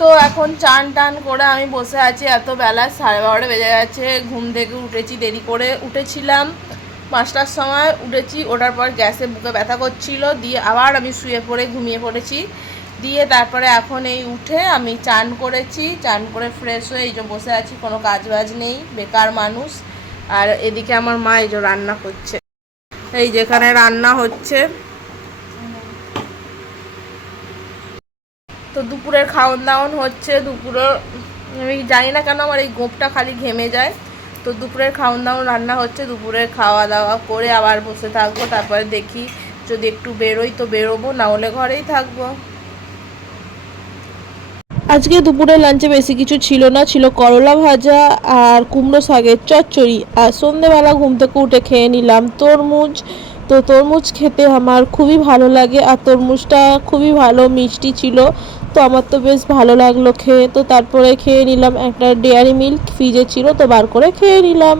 তো এখন চান টান করে আমি বসে আছি। এত বেলা 12:30 বেজে গেছে। ঘুম থেকে উঠেছি, দেরি করে উঠেছিলাম, 5টার সময় উঠেছি। ওঠার পর গ্যাসে বুকে ব্যথা করছিল, দিয়ে আবার আমি শুয়ে পড়ে ঘুমিয়ে পড়েছি। দিয়ে তারপরে এখন এই উঠে আমি চান করেছি, চান করে ফ্রেশ হয়ে এই যে বসে আছি, কোনো কাজ বাজ নেই, বেকার মানুষ। আর এদিকে আমার মা এই যে রান্না করছে, এই যেখানে রান্না হচ্ছে। তো দুপুরের খাওয়ান দাওয়ান হচ্ছে। দুপুরে আমি জানি না কেন আমার এই গোঁপটা খালি ঘেমে যায়। তো দুপুরের খাওয়ান দাওয়ান রান্না হচ্ছে, দুপুরের খাওয়া দাওয়া করে আবার বসে থাকবো। তারপরে দেখি যদি একটু বেরোই তো বেরোবো, না হলে ঘরেই থাকবো। আজকে দুপুরে লাঞ্চে বেশি কিছু ছিল না, ছিল করলা ভাজা আর কুমড়ো শাকের চচ্চড়ি। আর সন্ধেবেলা ঘুম থেকে উঠে খেয়ে নিলাম তরমুজ। তো তরমুজ খেতে আমার খুবই ভালো লাগে, আর তরমুজটা খুবই ভালো মিষ্টি ছিল। তো আমার তো বেশ ভালো লাগলো খেয়ে। তো তারপরে খেয়ে নিলাম একটা ডেয়ারি মিল্ক, ফ্রিজে ছিল তো বার করে খেয়ে নিলাম।